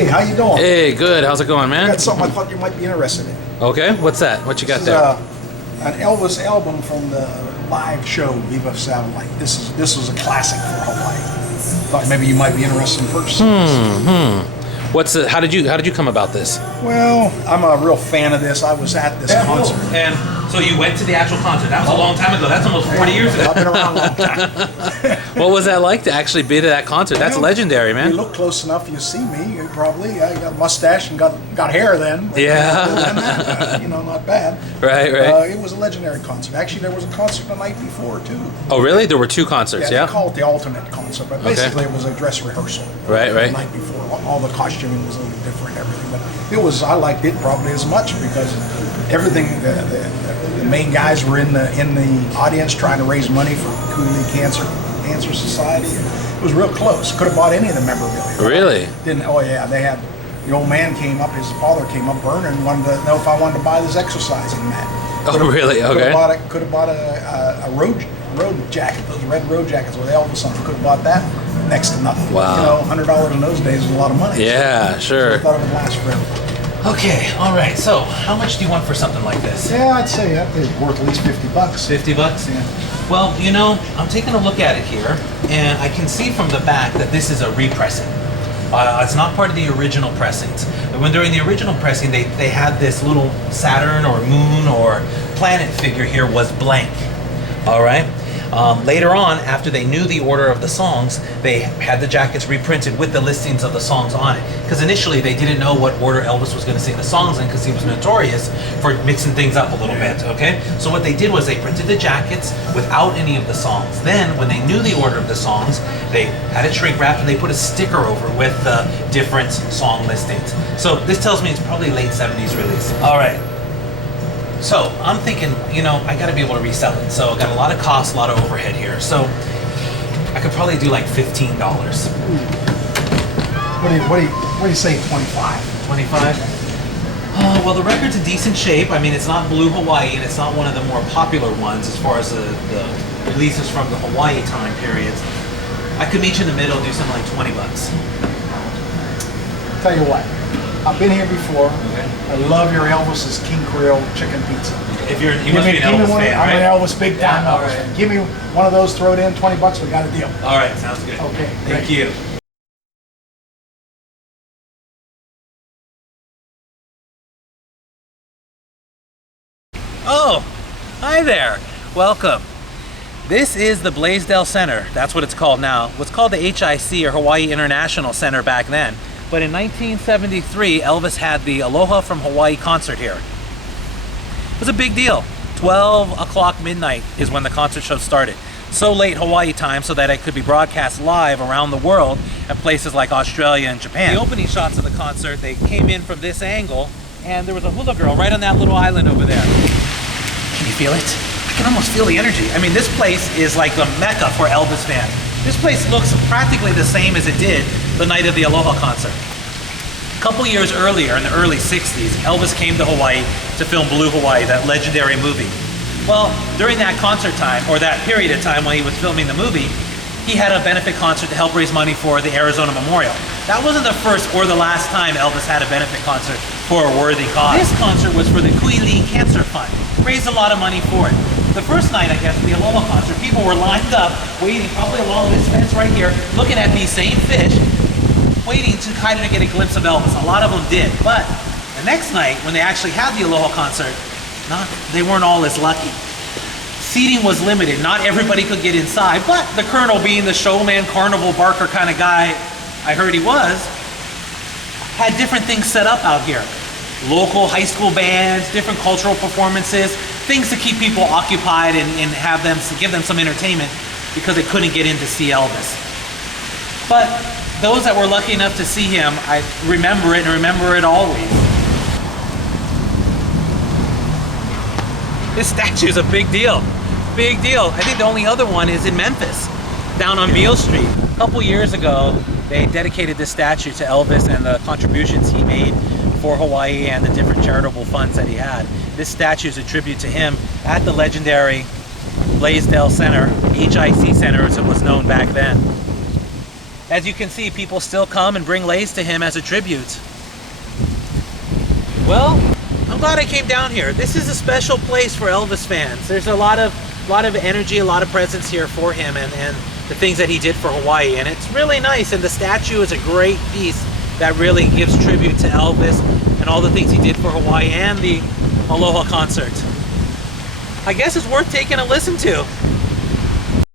Hey, how you doing? Hey, good. How's it going, I man? got something I thought you might be interested in. Okay, what's that? What you got This there? is an Elvis album from the live show Viva Satellite. This was a classic for Hawaii. Thought maybe you might be interested in purchasing this. What's it? How did you come about this? Well, I'm a real fan of this. I was at this concert. And so you went to the actual concert. That was a long time ago. That's almost 40 years ago. I've been around a long time. What was that like to actually be to that concert? That's Well, legendary, You man. look close enough, you see me. Probably. I got a mustache and got hair then. Yeah. Not bad. Right, right. It was a legendary concert. Actually, there was a concert the night before too. Oh, really? There were two concerts, They yeah? call it the alternate concert, but basically it was a dress rehearsal. Right, right. The night before, all the costuming was a little different, everything. But I liked it probably as much because everything. The main guys were in the audience trying to raise money for Kuili Cancer Society. It was real close. Could have bought any of the memorabilia. Really? Didn't? Oh yeah, they had. The old man came up. His father came up burning and wanted to know if I wanted to buy this exercising mat. Oh, really? Okay. Could have bought a road jacket, those red road jackets with Elvis on them. Could have bought that next to nothing. Wow. $100 in those days was a lot of money. Yeah, So sure. I thought it would last forever. Okay, all right. So, how much do you want for something like this? Yeah, I'd say that is worth at least $50. 50 bucks? Yeah. Well, I'm taking a look at it here, and I can see from the back that this is a repressing. It's not part of the original pressings. When during the original pressing, they had this little Saturn or moon or planet figure here was blank. All right. Later on, after they knew the order of the songs, they had the jackets reprinted with the listings of the songs on it. Because initially they didn't know what order Elvis was going to sing the songs in because he was notorious for mixing things up a little bit, okay? So what they did was they printed the jackets without any of the songs. Then, when they knew the order of the songs, they had it shrink wrapped and they put a sticker over with the different song listings. So this tells me it's probably late 70s release. All right. So I'm thinking, I got to be able to resell it. So I got a lot of costs, a lot of overhead here. So I could probably do like $15. What do you say? 25. 25? Well, the record's in decent shape. I mean, it's not Blue Hawaii, and it's not one of the more popular ones as far as the releases from the Hawaii time periods. I could meet you in the middle, do something like 20 bucks. Tell you what, I've been here before. Okay. I love your Elvis's King Creole chicken pizza. You must be an Elvis fan, I'm right? an Elvis big time Yeah, all Elvis right. fan. Give me one of those, throw it in, 20 bucks, we got a deal. All right, sounds good. Okay, Thank great. you. Oh, hi there. Welcome. This is the Blaisdell Center. That's what it's called now. What's called the HIC or Hawaii International Center back then. But in 1973, Elvis had the Aloha from Hawaii concert here. It was a big deal. 12 o'clock midnight is when the concert show started. So late Hawaii time so that it could be broadcast live around the world at places like Australia and Japan. The opening shots of the concert, they came in from this angle, and there was a hula girl right on that little island over there. Can you feel it? I can almost feel the energy. I mean, this place is like the mecca for Elvis fans. This place looks practically the same as it did the night of the Aloha concert. A couple years earlier, in the early 60s, Elvis came to Hawaii to film Blue Hawaii, that legendary movie. Well, during that concert time, or that period of time when he was filming the movie, he had a benefit concert to help raise money for the Arizona Memorial. That wasn't the first or the last time Elvis had a benefit concert for a worthy cause. This concert was for the Kuili Cancer Fund. Raised a lot of money for it. The first night, I guess, the Aloha concert, people were lined up, waiting probably along this fence right here, looking at these same fish, waiting to kind of get a glimpse of Elvis. A lot of them did. But the next night, when they actually had the Aloha concert, they weren't all as lucky. Seating was limited. Not everybody could get inside, but the Colonel, being the showman, carnival barker kind of guy I heard he was, had different things set up out here. Local high school bands, different cultural performances, things to keep people occupied and give them some entertainment because they couldn't get in to see Elvis. But those that were lucky enough to see him, I remember it and remember it always. This statue is a big deal. Big deal. I think the only other one is in Memphis, down on Beale Street. A couple years ago, they dedicated this statue to Elvis and the contributions he made for Hawaii and the different charitable funds that he had. This statue is a tribute to him at the legendary Blaisdell Center, HIC Center as it was known back then. as you can see, people still come and bring leis to him as a tribute. Well, I'm glad I came down here. This is a special place for Elvis fans. There's a lot of energy, a lot of presence here for him and the things that he did for Hawaii, and it's really nice. And the statue is a great piece that really gives tribute to Elvis and all the things he did for Hawaii and the Aloha concert. I guess it's worth taking a listen to.